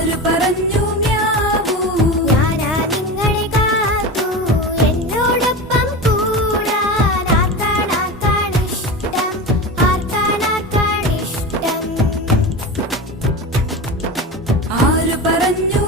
ആര് പറഞ്ഞു മ്യാവൂ? ഞാനാ നിങ്ങളെ കാത്തു എന്നോടൊപ്പം കൂടാൻ. ആർക്കാണിഷ്ടം, ആർക്കാണിഷ്ടം? ആര് പറഞ്ഞു